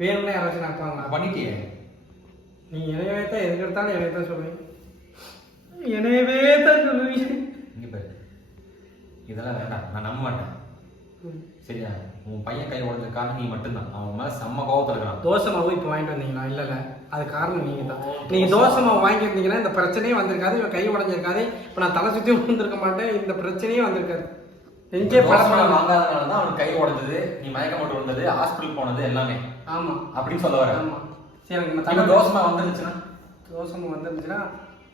வேணும்னே யாராச்சும் நடத்துவாங்களா? பண்ணிட்டியே நீ எனவே தான் எதுக்கு எடுத்தாலும் எனவே தான் சொல்லுவீங்க, எனவே தான் சொல்லுவீங்க. இங்க பாரு, இதெல்லாம் வேண்டாம், நான் நம்ப மாட்டேன். சரியா? உன் பையன் கை உடஞ்சிருக்கான்னு நீ மட்டும்தான், அவன் மேல செம்ம கோவத்துல இருக்கான். தோசை மாவு இப்போ வாங்கிட்டு வந்தீங்களா? இல்லைல்ல, அது காரணம் நீங்க தான். நீங்க தோசை மாவு வாங்கி வந்தீங்கன்னா இந்த பிரச்சனையே வந்திருக்காது, இவன் கை உடஞ்சிருக்காது, இப்போ நான் தலை சுற்றி விழுந்திருக்க மாட்டேன், இந்த பிரச்சனையே வந்திருக்காது. நெஞ்சே படம் வாங்காதனால தான் அவனுக்கு கை உடஞ்சது, நீ மயக்கம் போட்டு வந்தது, ஹாஸ்பிட்டல் போனது எல்லாமே. ஆமா அப்படின்னு சொல்ல வர. ஆமா சரி, நம்ம தலை தோசை வந்துருச்சுன்னா, தோசை வந்துருந்துச்சுன்னா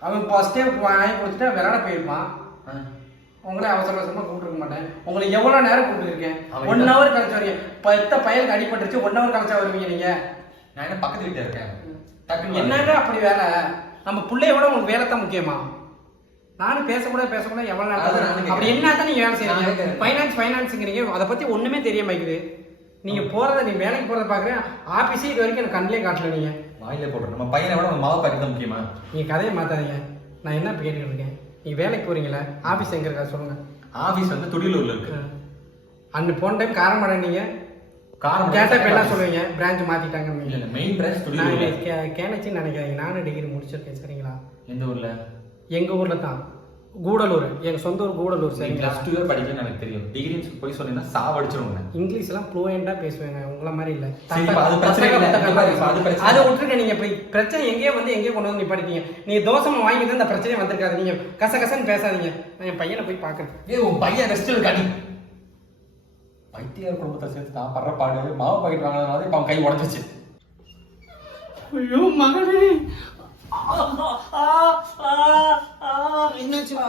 அவன் ஃபர்ஸ்டே வாங்கி கொடுத்துட்டு விளையாட போயிருப்பான். உங்களே அவசர அவசரமா கூப்பிட்டுருக்க மாட்டேன். உங்களுக்கு எவ்வளவு நேரம் கூப்பிட்டுருக்கேன்? 1 hour கழிச்சு வரீங்க. பெத்த பையனுக்கு அடிபட்டுருச்சு, 1 hour கழிச்சா வருவீங்க நீங்க. நான் என்ன பக்கத்து வீட்டுல இருக்கேன்? என்னங்க அப்படி வேலை? நம்ம பிள்ளைய விட உங்களுக்கு வேலை தான் முக்கியமா? நானும் பேசக்கூட எவ்வளவு நேரம் அப்படி என்ன தான் நீங்க வேலை செய்யறீங்க? ஃபைனான்ஸுங்கிறீங்க, அதை பத்தி ஒண்ணுமே தெரிய மாட்டேங்குது. நீங்க போறத, நீ வேலைக்கு போறத பாக்குறேன், ஆபீஸே இது வரைக்கும் எனக்கு கண்ணிலே காட்டல. நீங்க வாயிலே போட்டு நம்ம பையனை விட மாவு பாக்கெட் தான் முக்கியமா? நீங்க கதையை மாத்தாதீங்க. நான் என்ன கேட்டுக்கிட்டு இருக்கேன், நீங்க வேலைக்கு போறீங்களா? ஆபீஸ் எங்க இருக்கா சொல்லுங்க. ஆபீஸ் வந்து துடியலூர்ல இருக்கு. அன்னைக்கு போன டைம் காரமடை நீங்க கேட்டா இப்ப என்ன சொல்லுவீங்க? பிரான்ச் மாத்திட்டாங்க. இல்ல, மெயின் பிரான்ச் துடியலூர்ல. கேனச்சின்னு நினைக்கிறீங்க. நானும் டிகிரி முடிச்சிருக்கேன். சரிங்களா? எந்த ஊர்ல? எங்க ஊர்ல தான், கூடலூர். எங்க சொந்த ஊர் கூடலூர். சரிங்களா? +2 இயர் படிக்கணும்னு எனக்கு தெரியும். டிகிரி போய் சொன்னீங்கன்னா சாவடிச்சிருவாங்க. இங்கிலீஷ் எல்லாம் ஃப்ளூயண்டா பேசுவேங்க, உங்கள மாதிரி இல்ல. அது பிரச்சனை இல்ல, அதை விட்டுட்டு நீங்க போய் பிரச்சனை எங்கேயோ வந்து எங்கேயோ கொண்டு வந்து நிப்பாட்டிட்டீங்க. நீங்க தோசை வாங்கி தான் இந்த பிரச்சனையே வந்திருக்காது. நீங்க கசகசன்னு பேசாதீங்க. நான் என் பையனை போய் பாக்குறேன். உன் பையன் ரெஸ்ட் இருக்காடி. பைத்தியார் குடும்பத்தை சேர்த்து நான் படுற பாடு. மாவு பாக்கெட் வாங்கினதுனால இப்ப அவன் கை உடஞ்சிச்சு. ஐயோ மகனே, என்னாச்சு?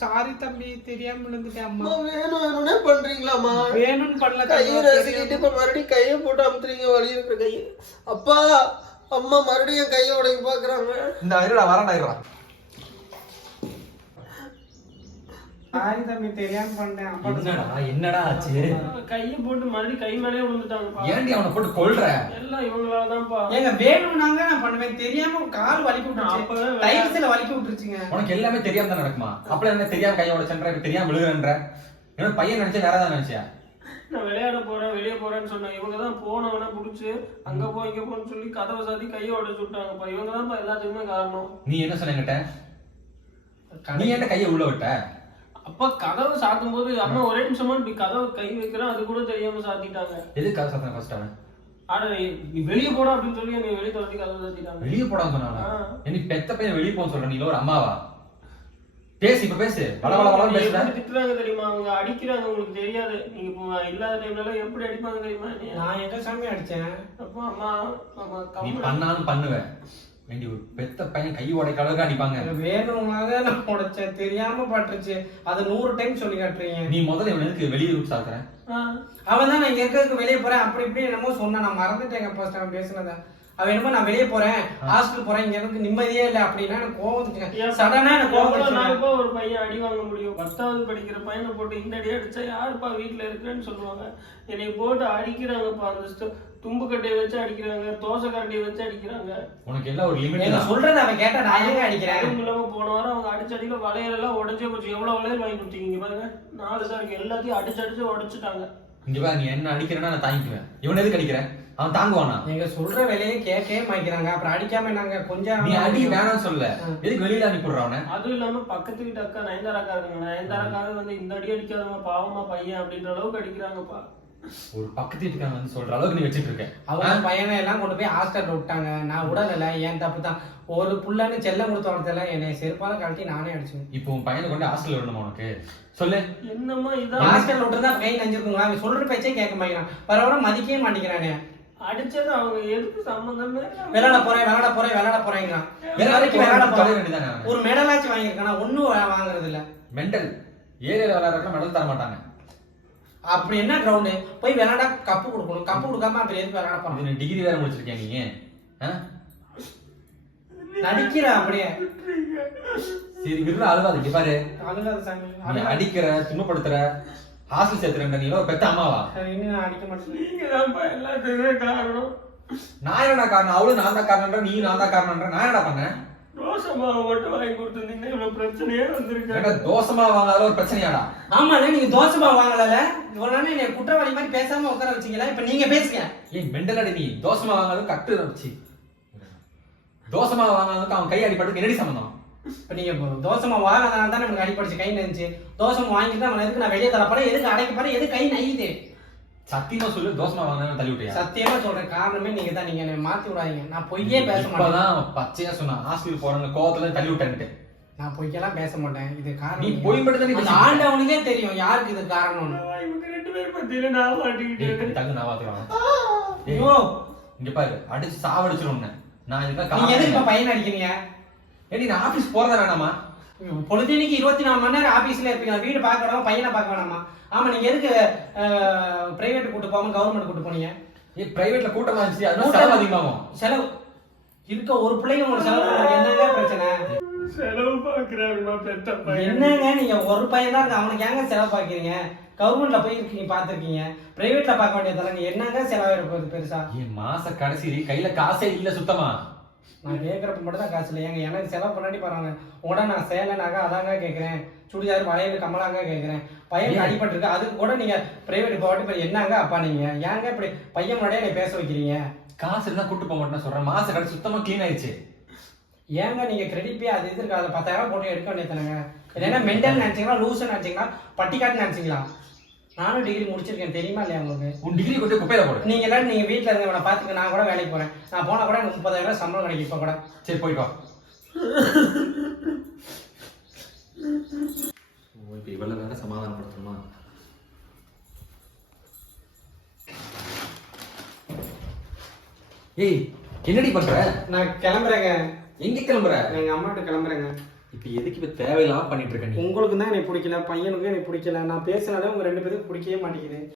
சாரி தம்பி, தெரியாம விழுந்துட்டேன். அம்மா வேணும்னே பண்றீங்களாமா? வேணும்னு பண்ணல. கையை ரசிக்கிட்டு இப்ப மறுபடியும் கையை போட்டு அமுத்துறீங்க, வலி இருக்கிற கையை. அப்பா அம்மா மறுபடியும் கையை உடைக்க பாக்குறாங்க. இந்த ஆயிரம் வரேன். சாரி தம்பி, தெரியாம பண்ணேன். என்னடா ஆச்சு? கையை போட்டு மறுபடியும் கை மேலே விழுந்துட்டாங்க. ஏன்டி அவனை போட்டு கொல்ற? எல்லாம் இவங்களாதான்ப்பா. ஏங்க வேணும்னாங்க நான் பண்ணுவேன், தெரியாம கால் வலிக்கு விட்டுருச்சு, டைல்ஸ்ல வலிக்கு விட்டுருச்சுங்க. உனக்கு எல்லாமே தெரியாம தான் நடக்குமா? அப்பல என்ன தெரியாம கையை உடைச்சன்ற, இப்ப தெரியாம விழுகுறன்ற? என்ன பையன் நினைச்சா வேற ஏதாவது நினைச்சியா? நான் விளையாட போறேன், வெளியே போறேன்னு சொன்னேன். இவங்க தான் போனவன புடிச்சு அங்க போய் இங்க போன்னு சொல்லி கதவை சாத்தி கையை உடைச்சு விட்டாங்கப்பா. இவங்க தான் எல்லாத்துக்குமே காரணம். நீ என்ன சொன்ன என்கிட்ட? நீ என்ன கையை உள்ள விட்ட? அப்பா கதவை சாத்தும் போது அம்மா ஒரே நிமிஷமா இப்படி கதவை கை வைக்கிறேன், அது கூட தெரியாம சாத்திட்டாங்க. எதுக்கு கதவை சாத்தின ஃபர்ஸ்ட் அவன்? ஆனா நீ வெளியே போடா அப்படின்னு சொல்லி என்னை வெளியே தொடர்ந்து கதவை சாத்திட்டாங்க. வெளியே போடான்னு சொன்னானா? எனக்கு பெத்த பையன் வெளியே போன்னு சொல்ற, நீ ஒரு அம்மாவா? பேசு, இப்ப பேசு. வளவளவளன்னு பேசுற. திட்டுறாங்க தெரியுமா? அவங்க அடிக்கிறாங்க, உங்களுக்கு தெரியாது. நீங்க இப்போ இல்லாத டைம்ல எப்படி அடிப்பாங்க தெரியுமா? நான் எங்க சாமி அடிச்சேன்? அப்பா அம்மா நீ பண்ணாலும் பண்ணுவேன். வேண்டி ஒரு பெத்த பையன் கை உடைக்க அளவுக்கு அடிப்பாங்க. வேணும்னாக நான் உடைச்சேன், தெரியாம பட்டுருச்சு. அது 100 டைம் சொல்லி காட்டுறீங்க. நீ முதல்ல இவனுக்கு வெளியே விட்டு சாக்குறேன். அவன் தான் நான் இங்க இருக்கிறதுக்கு வெளியே போறேன் அப்படி இப்படி என்னமோ சொன்னா, நான் மறந்துட்டேங்க ஃபர்ஸ்ட் அவன் பேசுனத. அவன் என்னமோ நான் வெளியே போறேன், ஹாஸ்டல் போறேன், இங்க எனக்கு நிம்மதியே இல்லை அப்படின்னா எனக்கு கோவம் வந்துச்சுங்க. சடனா எனக்கு கோவம் வந்துச்சு. ஒரு பையன் அடி வாங்க முடியும்? 10வது படிக்கிற பையனை போட்டு இந்த அடி அடிச்சா யாருப்பா வீட்டுல இருக்கிறேன்னு சொல்லுவாங்க. என்னை போட்டு அடிக்கிறாங்கப்பா. அந்த தும்பு கட்டையை வச்சு அடிக்கிறாங்க, தோசை கட்டையை வச்சு அடிக்கிறாங்க. உனக்கு எல்லாம் ஒரு லிமிட். என்ன சொல்றது அவன் கேட்டா நான் ஏன் அடிக்கிறேன்? அதுவும் இல்லாம போன வாரம் அவங்க அடிச்சடியில வளையல் எல்லாம் உடஞ்சே போச்சு. எவ்வளவு வளையல் வாங்கி கொடுத்தீங்க பாருங்க. 4 சாருக்கு எல்லாத்தையும் அடிச்சு உடைச்சுட்டாங்க. இங்க பாரு, நீ என்ன அடிக்கிறேன்னா நான் தாங்கிக்குவேன். இவன் எதுக்கு அடிக்கிறேன்? அவன் தாங்குவானா? எங்க சொல்ற வேலையை கேட்கவே மாய்க்கிறாங்க. அப்புறம் அடிக்காம நாங்க கொஞ்சம் நீ அடி வேணாம் சொல்ல, எதுக்கு வெளியில அனுப்பிடுறான்? அதுவும் இல்லாம பக்கத்து வீட்டு அக்கா நயன்தாராக்கா இருக்காங்க. நயன்தாராக்காக வந்து இந்த அடி அடிக்காதவங்க பாவமா பையன் அப்படின்ற அளவுக்கு அடிக்கிறாங்கப்பா. ஒரு பக்கத்து வீட்டுக்காரங்க வந்து சொல்ற அளவுக்கு நீ வச்சிட்டு இருக்க. அவங்க பையனை எல்லாம் கொண்டு போய் ஹாஸ்டல்ல விட்டாங்க. நான் விடல, ஏன் தப்பு தான். ஒரு புள்ளன்னு செல்லம் கொடுத்த வளர்த்தல என்னை செருப்பால கழட்டி நானே அடிச்சேன். இப்போ உன் பையனை கொண்டு ஹாஸ்டல்ல விடணுமா உனக்கு? சொல்லு. என்னம்மா இதான் ஹாஸ்டல்ல விட்டுருந்தா கை நஞ்சிருக்குங்களா? அவன் சொல்ற பேச்சே கேட்க மாட்டேங்கிறான், வர மதிக்கவே மாட்டேங்கிறானே. அடிச்சது அவங்க எதுக்கு சம்பந்தமே? விளையாட போறேங்கிறான். ஒரு மெடலாச்சும் வாங்கியிருக்கானா? ஒன்னும் வாங்குறது இல்ல. மெண்டல் ஏரியால விளையாடுறதுக்கு மெடல் தர மாட்டாங்க. அப்படி என்ன கிரவுண்டு போய் விளையாட கப்பு கொடுக்கணும். கப்பு கொடுக்காம அப்படி எதுக்கு விளையாட போறோம்? நீ டிகிரி வேற முடிச்சிருக்கேன். நீ நடிக்கிற அப்படியே. சரி விடுற, அழுவாது. பாரு, அடிக்கிற, துன்பப்படுத்துற, ஹாஸ்டல் சேர்த்துறேன். நீ ஒரு பெத்த அம்மாவா? நான் அடிக்க மாட்டேன். நீங்க தான் எல்லாத்துக்குமே காரணம். நான் என்னடா காரணம்? அவளும் நான் தான் காரணம்ன்ற, நீ நான் தான் காரணம்ன்ற. நான் என்னடா பண்ணேன்? தோசை மாவு மட்டும் வாங்கி கொடுத்துருந்தீங்கன்னா இவ்வளவு பிரச்சனையே வந்திருக்காங்க. ஏன்டா தோசை மாவு வாங்காத ஒரு பிரச்சனையாடா? ஆமாண்ணே, நீங்க தோசை மாவு வாங்கல இவ்வளவு நாள் நீங்க குற்றவாளி மாதிரி பேசாம உட்கார வச்சீங்களா? இப்ப நீங்க பேசுங்க. ஏய் மெண்டலடி நீ, தோசை மாவு வாங்காத கட்டு வச்சு தோசை மாவு வாங்காததுக்கு அவன் கை அடிபட்டு என்னடி சம்பந்தம்? இப்ப நீங்க தோசை மாவு வாங்கினால தான் நமக்கு அடிப்படிச்சு கை நெஞ்சு. தோசை மாவு வாங்கிட்டு அவன் எதுக்கு நான் வெளியே தரப்பறேன், எதுக்கு அடைக்க போறேன், எதுக்கு கை நையுது? சத்தியமா சொல்லு, தோசை மாவு வாங்கினா தள்ளி விட்டியா? சத்தியமா சொல்றேன், காரணமே நீங்க தான். நீங்க என்னை மாத்தி விடாதீங்க. நான் பொய்யே பேச மாட்டேன். இப்பதான் பச்சையா சொன்னா ஹாஸ்பிட்டல் போறாங்க கோவத்துல தள்ளி விட்டேன்ட்டு. நான் பொய்யெல்லாம் பேச மாட்டேன். இது நீ காரணம் பொய் மட்டும் தான் அந்த ஆண்டவனுக்கே தெரியும் யாருக்கு இது காரணம்னு. இவங்க 2 பேரும் பத்தியில நான் மாட்டிக்கிட்டேன். தங்க நான் பாத்துக்கலாம். ஐயோ, இங்க பாரு, அடிச்சு சாவடிச்சிரும். நான் இதுக்கு நீங்க எதுக்கு இப்ப பையன் அடிக்கிறீங்க? ஏடி நான் ஆபீஸ் போறதா வேணாமா? பொழுதுனிக்கு 24 மணி நேரம் ஆபீஸ்ல இருப்பீங்க. வீடு பார்க்க வேணாமா, பையனை பார்க்க வேணாமா? ஆமா, நீங்க எதுக்கு பிரைவேட் கூட்டு போகாம கவர்மெண்ட் கூட்டு போனீங்க? ஏய் பிரைவேட்ல கூட்டமா இருந்துச்சு, அதனால செலவு அதிகமாகும். செலவு இருக்க ஒரு பிள்ளைங்க உங்களுக்கு செலவு பண்றது என்னங்க பிரச்சனை? செலவு பாக்குறாருமா பெத்த பையன். என்னங்க நீங்க ஒரு பையன் தான் இருக்கு, அவனுக்கு ஏங்க செலவு பாக்குறீங்க? கவர்மெண்ட்ல போய் இருக்கீங்க, பாத்துருக்கீங்க. பிரைவேட்ல பார்க்க வேண்டியதானங்க, என்னங்க செலவு இருப்பது பெருசா? ஏன் மாச கடைசி கையில காசே இல்ல சுத்தமா. நான் கேட்கறப்ப மட்டும் தான் காசு இல்லை. ஏங்க எனக்கு செலவு பண்ணாடி பாருங்க. உடனே நான் சேலை நகை அதாங்க கேட்கறேன், சுடிதார் வளையல் கமலாங்க கேட்கறேன். பையன் அடிபட்டிருக்கு, அதுக்கு கூட நீங்க பிரைவேட் போட்டு போய் என்னங்க அப்பா நீங்க ஏங்க இப்படி பையன் முன்னாடியே என்னை பேச வைக்கிறீங்க? காசு இருந்தா கூட்டு போக மாட்டேன்னு சொல்றேன். மாச கடைசி சுத்தமா கிளீன் ஆயிடுச்சு. ஏங்க நீங்க கிரெடிட் பே அது இது இருக்கு, அதை 10,000 போட்டு எடுக்க வேண்டியதானுங்க. இல்லைன்னா மென்டல் நினைச்சீங்களா, லூஸ் நினைச்சீங்களா, பட்டிக்காட்டு நினைச்சீங்களா? நானும் டிகிரி முடிச்சிருக்கேன், தெரியுமா இல்லையா உங்களுக்கு? உன் டிகிரி கொண்டு குப்பையில போடு. நீங்க எல்லாரும் நீங்க வீட்டுல இருந்து இவனை பாத்துக்க, நான் கூட வேலைக்கு போறேன். நான் போனா கூட எனக்கு 30,000 சம்பளம் கிடைக்கும் இப்ப கூட. சரி போயிட்டு வா. இப்ப இவ்வளவு வேற சமாதானப்படுத்தணுமா? ஏய் என்னடி பண்ற? நான் கிளம்புறேங்க. எங்க கிளம்புற? எங்க அம்மாட்ட கிளம்புறேங்க. இப்ப எதுக்கு இப்ப தேவையில்லாம பண்ணிட்டு இருக்க நீ? உங்களுக்கு தான் எனக்கு பிடிக்கல, பையனுக்கும் எனக்கு பிடிக்கல. நான் பேசினாலே உங்க 2 பேருக்கு பிடிக்கவே மாட்டேங்குது.